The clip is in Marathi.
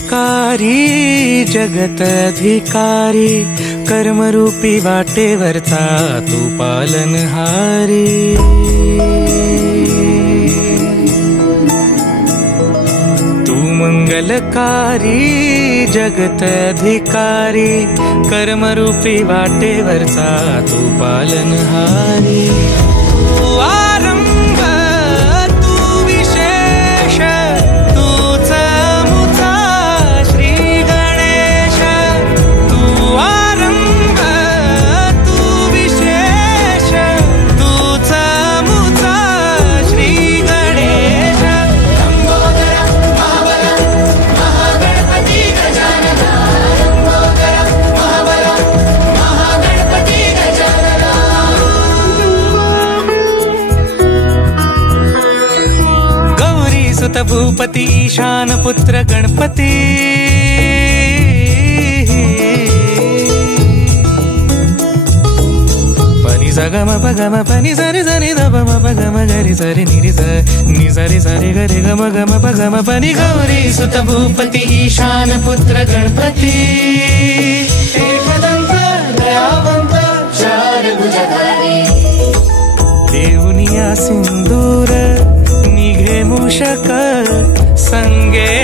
मंगलकारी जगत अधिकारी, कर्मरूपी वाटेवरचा तू पालनहारी। तू मंगलकारी जगत अधिकारी, कर्मरूपी वाटेवरचा तू पालनहारी। तू आरंभ तू विशेष, तूच मुचा श्री गणेश। तू आरंभ तू विशेष, तूच मुचा श्री गणेश। लंबोदर महाबल महागणपती गजानना, लंबोदर महाबल महागणपती गजानना। गौरी सुत भूपती ईशान पुत्र गणपती, पनि सगम पगम पनि सरि सरि ध म पगम गरि सरि निरि स नि सरि सरि गरि गम गम पगम पनि। गौरी सुत भूपती ईशान पुत्र गणपती, एकदंत दयावंत चार भुजधारी। देऊनिया सिंदूर निघे मूषक संगे